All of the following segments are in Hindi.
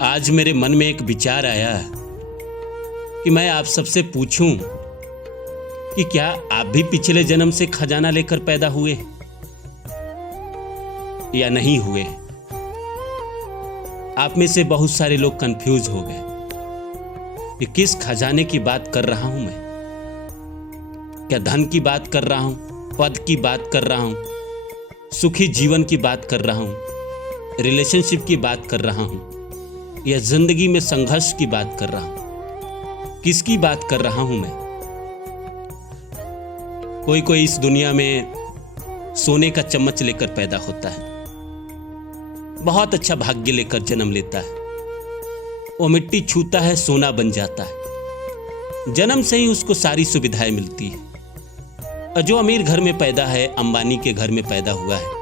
आज मेरे मन में एक विचार आया कि मैं आप सबसे पूछूं कि क्या आप भी पिछले जन्म से खजाना लेकर पैदा हुए या नहीं हुए। आप में से बहुत सारे लोग कंफ्यूज हो गए कि किस खजाने की बात कर रहा हूं मैं। क्या धन की बात कर रहा हूं, पद की बात कर रहा हूं, सुखी जीवन की बात कर रहा हूं, रिलेशनशिप की बात कर रहा हूं, या जिंदगी में संघर्ष की बात कर रहा हूं। किसकी बात कर रहा हूं मैं। कोई इस दुनिया में सोने का चम्मच लेकर पैदा होता है, बहुत अच्छा भाग्य लेकर जन्म लेता है। वो मिट्टी छूता है, सोना बन जाता है। जन्म से ही उसको सारी सुविधाएं मिलती है। और जो अमीर घर में पैदा है, अंबानी के घर में पैदा हुआ है,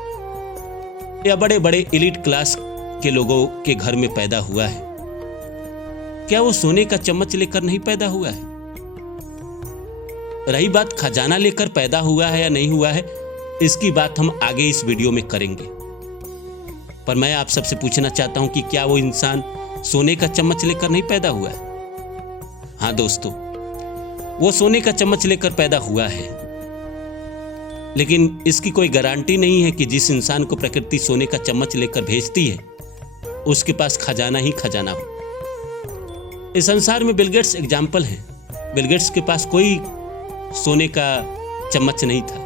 या बड़े बड़े एलिट क्लास के लोगों के घर में पैदा हुआ है, क्या वो सोने का चम्मच लेकर नहीं पैदा हुआ है। रही बात खजाना लेकर पैदा हुआ है या नहीं हुआ है, इसकी बात हम आगे इस वीडियो में करेंगे। पर मैं आप सबसे पूछना चाहता हूं कि क्या वो इंसान सोने का चम्मच लेकर नहीं पैदा हुआ है। हाँ दोस्तों, वो सोने का चम्मच लेकर पैदा हुआ है, लेकिन इसकी कोई गारंटी नहीं है कि जिस इंसान को प्रकृति सोने का चम्मच लेकर भेजती है उसके पास खजाना ही खजाना हो। इस संसार में बिल गेट्स एग्जाम्पल हैं। बिल गेट्स के पास कोई सोने का चम्मच नहीं था।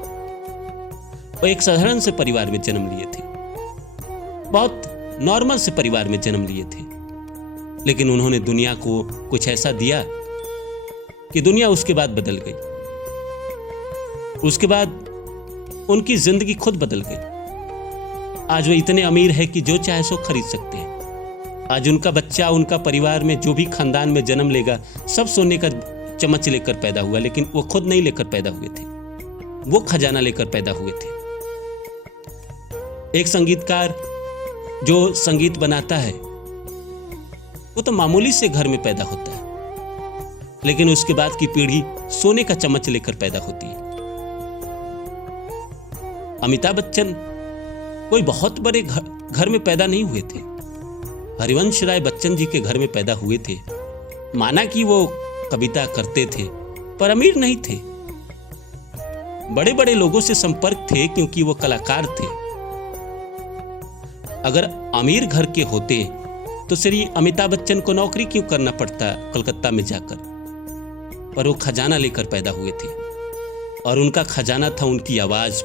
वो एक साधारण से परिवार में जन्म लिए थे, बहुत नॉर्मल से परिवार में जन्म लिए थे, लेकिन उन्होंने दुनिया को कुछ ऐसा दिया कि दुनिया उसके बाद बदल गई। उसके बाद उनकी जिंदगी खुद बदल गई। आज वो इतने अमीर है कि जो चाहे सो खरीद सकते हैं। आज उनका बच्चा, उनका परिवार में जो भी खानदान में जन्म लेगा, सब सोने का चम्मच लेकर पैदा हुआ, लेकिन वो खुद नहीं लेकर पैदा हुए थे, वो खजाना लेकर पैदा हुए थे। एक संगीतकार जो संगीत बनाता है, वो तो मामूली से घर में पैदा होता है, लेकिन उसके बाद की पीढ़ी सोने का चम्मच लेकर पैदा होती है। अमिताभ बच्चन कोई बहुत बड़े घर में पैदा नहीं हुए थे। हरिवंश राय बच्चन जी के घर में पैदा हुए थे। माना कि वो कविता करते थे, पर अमीर नहीं थे। बड़े बड़े लोगों से संपर्क थे क्योंकि वो कलाकार थे। अगर अमीर घर के होते तो श्री अमिताभ बच्चन को नौकरी क्यों करना पड़ता कलकत्ता में जाकर। पर वो खजाना लेकर पैदा हुए थे, और उनका खजाना था उनकी आवाज,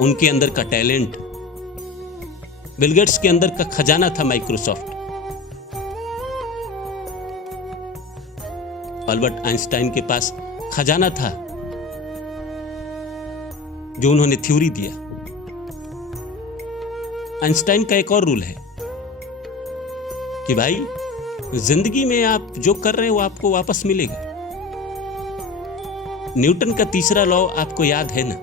उनके अंदर का टैलेंट। बिल गेट्स के अंदर का खजाना था माइक्रोसॉफ्ट। अल्बर्ट आइंस्टाइन के पास खजाना था जो उन्होंने थ्योरी दिया। आइंस्टाइन का एक और रूल है कि भाई जिंदगी में आप जो कर रहे हैं वो आपको वापस मिलेगा। न्यूटन का तीसरा लॉ आपको याद है ना,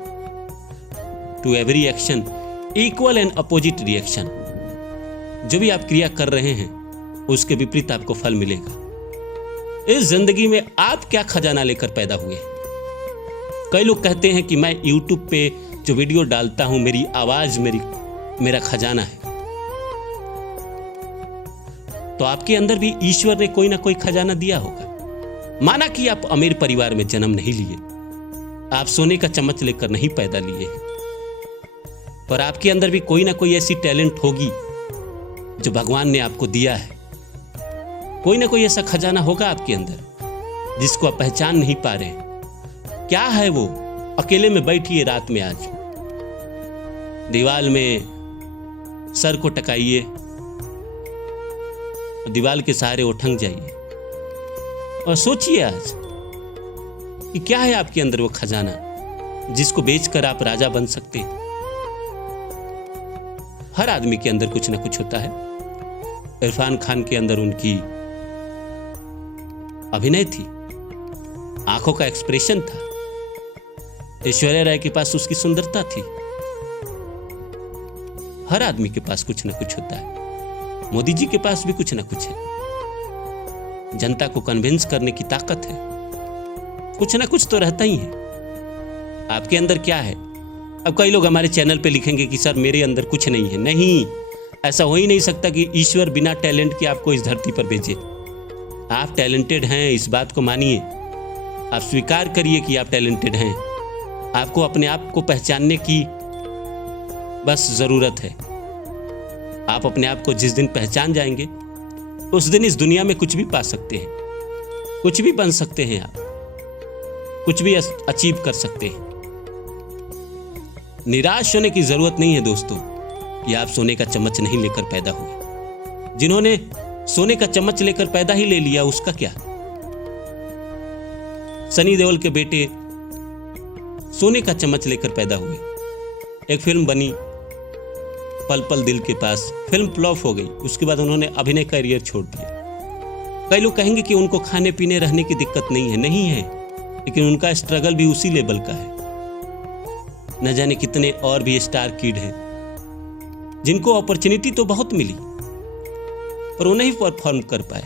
to every action equal and opposite reaction. जो भी आप क्रिया कर रहे हैं उसके विपरीत आपको फल मिलेगा। इस जिंदगी में आप क्या खजाना लेकर पैदा हुए। कई लोग कहते हैं कि मैं YouTube पे जो वीडियो डालता हूं, मेरी आवाज मेरा खजाना है। तो आपके अंदर भी ईश्वर ने कोई ना कोई खजाना दिया होगा। माना कि आप अमीर परिवार में जन्म नहीं लिए, आप सोने का चम्मच लेकर नहीं पैदा लिए हैं, पर आपके अंदर भी कोई ना कोई ऐसी टैलेंट होगी जो भगवान ने आपको दिया है। कोई ना कोई ऐसा खजाना होगा आपके अंदर जिसको आप पहचान नहीं पा रहे। क्या है वो। अकेले में बैठिए रात में, आज दीवार में सर को टकाइए, दीवार के सहारे उठंग जाइए और सोचिए आज कि क्या है आपके अंदर वो खजाना जिसको बेचकर आप राजा बन सकते हैं। हर आदमी के अंदर कुछ ना कुछ होता है। इरफान खान के अंदर उनकी अभिनय थी, आंखों का एक्सप्रेशन था। ऐश्वर्या राय के पास उसकी सुंदरता थी। हर आदमी के पास कुछ ना कुछ होता है। मोदी जी के पास भी कुछ ना कुछ है। जनता को कन्विंस करने की ताकत है। कुछ ना कुछ तो रहता ही है। आपके अंदर क्या है। अब कई लोग हमारे चैनल पे लिखेंगे कि सर मेरे अंदर कुछ नहीं है। नहीं, ऐसा हो ही नहीं सकता कि ईश्वर बिना टैलेंट के आपको इस धरती पर भेजे। आप टैलेंटेड हैं, इस बात को मानिए, आप स्वीकार करिए कि आप टैलेंटेड हैं। आपको अपने आप को पहचानने की बस जरूरत है। आप अपने आप को जिस दिन पहचान जाएंगे उस दिन इस दुनिया में कुछ भी पा सकते हैं, कुछ भी बन सकते हैं, आप कुछ भी अचीव कर सकते हैं। निराश होने की जरूरत नहीं है दोस्तों कि आप सोने का चम्मच नहीं लेकर पैदा हुए। जिन्होंने सोने का चम्मच लेकर पैदा ही ले लिया उसका क्या। सनी देओल के बेटे सोने का चम्मच लेकर पैदा हुए। एक फिल्म बनी पल पल दिल के पास, फिल्म फ्लॉप हो गई। उसके बाद उन्होंने अभिनय करियर छोड़ दिया। कई लोग कहेंगे कि उनको खाने पीने रहने की दिक्कत नहीं है, नहीं है, लेकिन उनका स्ट्रगल भी उसी लेवल का है। न जाने कितने और भी स्टार किड हैं जिनको अपॉर्चुनिटी तो बहुत मिली पर वो नहीं परफॉर्म कर पाए,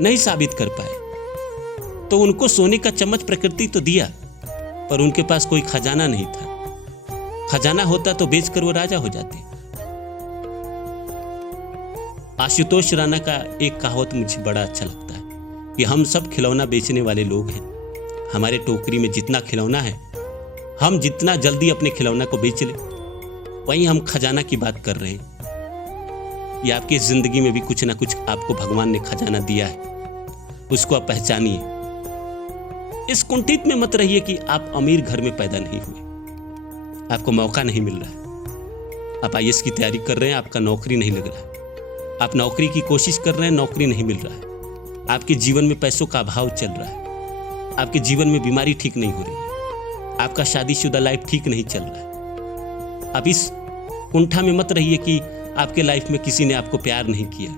नहीं साबित कर पाए। तो उनको सोने का चम्मच प्रकृति तो दिया पर उनके पास कोई खजाना नहीं था। खजाना होता तो बेचकर वो राजा हो जाते। आशुतोष राणा का एक कहावत मुझे बड़ा अच्छा लगता है कि हम सब खिलौना बेचने वाले लोग हैं। हमारे टोकरी में जितना खिलौना है, हम जितना जल्दी अपने खिलौना को बेच लें, वहीं हम खजाना की बात कर रहे हैं। ये आपकी जिंदगी में भी कुछ ना कुछ आपको भगवान ने खजाना दिया है, उसको आप पहचानिए। इस कुंठित में मत रहिए कि आप अमीर घर में पैदा नहीं हुए, आपको मौका नहीं मिल रहा है। आप आईएएस की तैयारी कर रहे हैं, आपका नौकरी नहीं लग रहा है। आप नौकरी की कोशिश कर रहे हैं, नौकरी नहीं मिल रहा है। आपके जीवन में पैसों का अभाव चल रहा है। आपके जीवन में बीमारी ठीक नहीं हो रही है। आपका शादीशुदा लाइफ ठीक नहीं चल रहा है। आप इस कुंठा में मत रहिए कि आपके लाइफ में किसी ने आपको प्यार नहीं किया,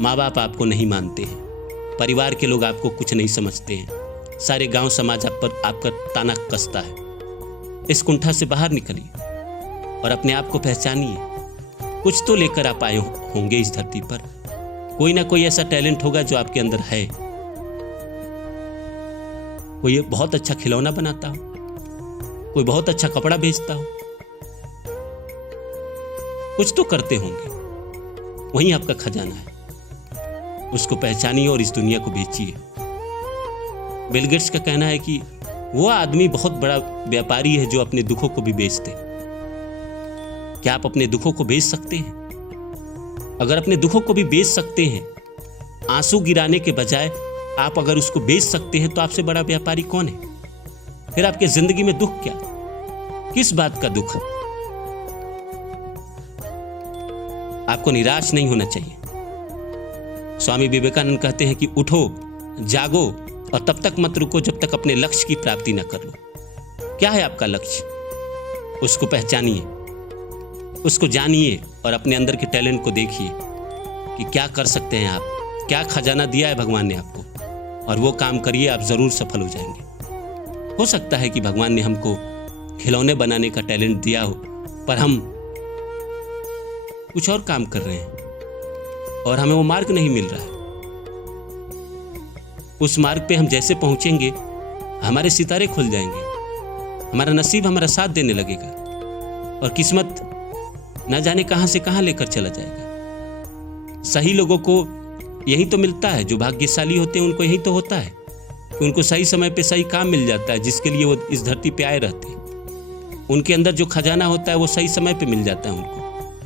माँ बाप आपको नहीं मानते हैं, परिवार के लोग आपको कुछ नहीं समझते हैं, सारे गांव समाज आप पर आपका ताना कसता है। इस कुंठा से बाहर निकलिए और अपने आप को पहचानिए। कुछ तो लेकर आप आए होंगे इस धरती पर। कोई ना कोई ऐसा टैलेंट होगा जो आपके अंदर है। कोई बहुत अच्छा खिलौना बनाता हो, कोई बहुत अच्छा कपड़ा बेचता हो, कुछ तो करते होंगे, वही आपका खजाना है। उसको पहचानिए और इस दुनिया को बेचिए। बिल गेट्स का कहना है कि वो आदमी बहुत बड़ा व्यापारी है जो अपने दुखों को भी बेचते। क्या आप अपने दुखों को बेच सकते हैं? अगर अपने दुखों को भी बेच सकते हैं, आंसू गिराने के बजाय आप अगर उसको बेच सकते हैं, तो आपसे बड़ा व्यापारी कौन है? फिर आपके जिंदगी में दुख क्या? किस बात का दुख? आपको निराश नहीं होना चाहिए। स्वामी विवेकानंद कहते हैं कि उठो, जागो और तब तक मत रुको जब तक अपने लक्ष्य की प्राप्ति न कर लो। क्या है आपका लक्ष्य? उसको पहचानिए, उसको जानिए और अपने अंदर के टैलेंट को देखिए कि क्या कर सकते हैं आप, क्या खजाना दिया है भगवान ने आपको, और वो काम करिए, आप जरूर सफल हो जाएंगे। हो सकता है कि भगवान ने हमको खिलौने बनाने का टैलेंट दिया हो, पर हम कुछ और काम कर रहे हैं और हमें वो मार्ग नहीं मिल रहा है। उस मार्ग पे हम जैसे पहुंचेंगे, हमारे सितारे खुल जाएंगे, हमारा नसीब हमारा साथ देने लगेगा और किस्मत न जाने कहां से कहां लेकर चला जाएगा। सही लोगों को यही तो मिलता है, जो भाग्यशाली होते हैं उनको यही तो होता है कि उनको सही समय पे सही काम मिल जाता है, जिसके लिए वो इस धरती पे आए रहते हैं। उनके अंदर जो खजाना होता है वो सही समय पे मिल जाता है उनको,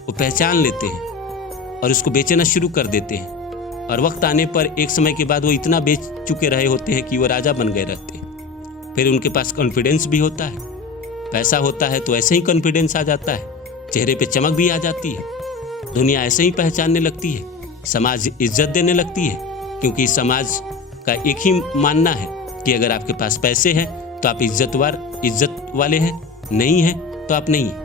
वो पहचान लेते हैं और उसको बेचना शुरू कर देते हैं। और वक्त आने पर एक समय के बाद वो इतना बेच चुके रहे होते हैं कि वो राजा बन गए रहते हैं। फिर उनके पास कॉन्फिडेंस भी होता है, पैसा होता है तो ऐसे ही कॉन्फिडेंस आ जाता है, चेहरे पे चमक भी आ जाती है, दुनिया ऐसे ही पहचानने लगती है, समाज इज्जत देने लगती है, क्योंकि समाज का एक ही मानना है कि अगर आपके पास पैसे हैं तो आप इज्जत वाले हैं, नहीं है तो आप नहीं हैं।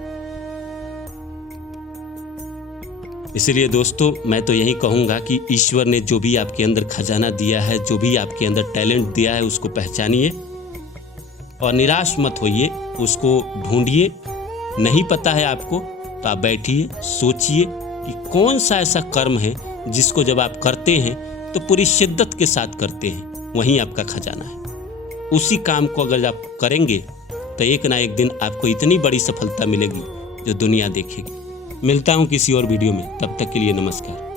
इसलिए दोस्तों, मैं तो यही कहूँगा कि ईश्वर ने जो भी आपके अंदर खजाना दिया है, जो भी आपके अंदर टैलेंट दिया है, उसको पहचानिए और निराश मत होइए, उसको ढूंढिए। नहीं पता है आपको तो आप बैठिए, सोचिए कि कौन सा ऐसा कर्म है जिसको जब आप करते हैं तो पूरी शिद्दत के साथ करते हैं, वहीं आपका खजाना है। उसी काम को अगर आप करेंगे तो एक ना एक दिन आपको इतनी बड़ी सफलता मिलेगी जो दुनिया देखेगी। मिलता हूं किसी और वीडियो में, तब तक के लिए नमस्कार।